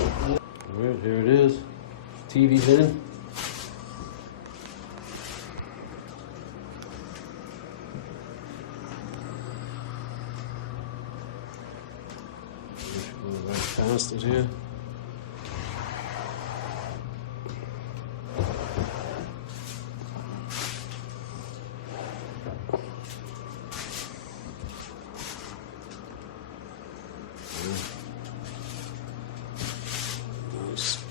Alright, here it is. TV's in. Right past it here. Nice.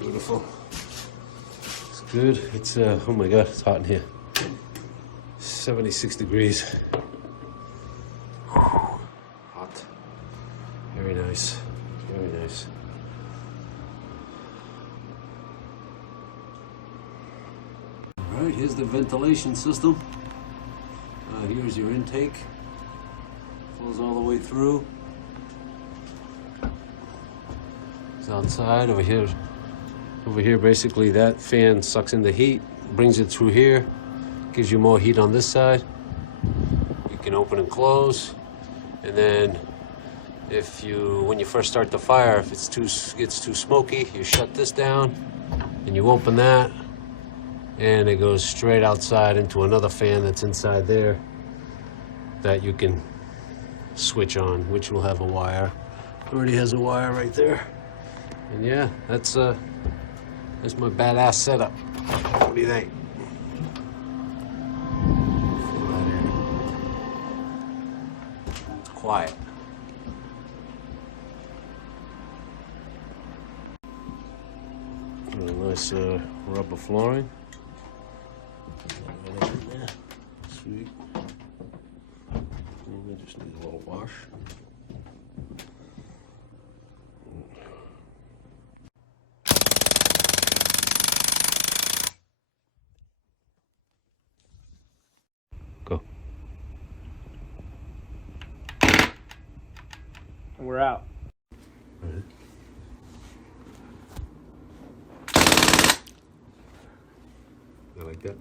Beautiful. It's good. It's oh my god, it's hot in here. 76 degrees. Hot. Very nice. Very nice. Alright, here's the ventilation system. Here's your intake. Flows all the way through. It's outside over here. Over here, basically, that fan sucks in the heat, brings it through here, gives you more heat on this side. You can open and close, and then when you first start the fire, if it gets too smoky, you shut this down, and you open that, and it goes straight outside into another fan that's inside there that you can switch on, which will have a wire. Already has a wire right there. And yeah, that's my badass setup. What do you think? It's quiet. And a nice rubber flooring. Sweet. We just need a little wash. Go. We're out. All right. You like that?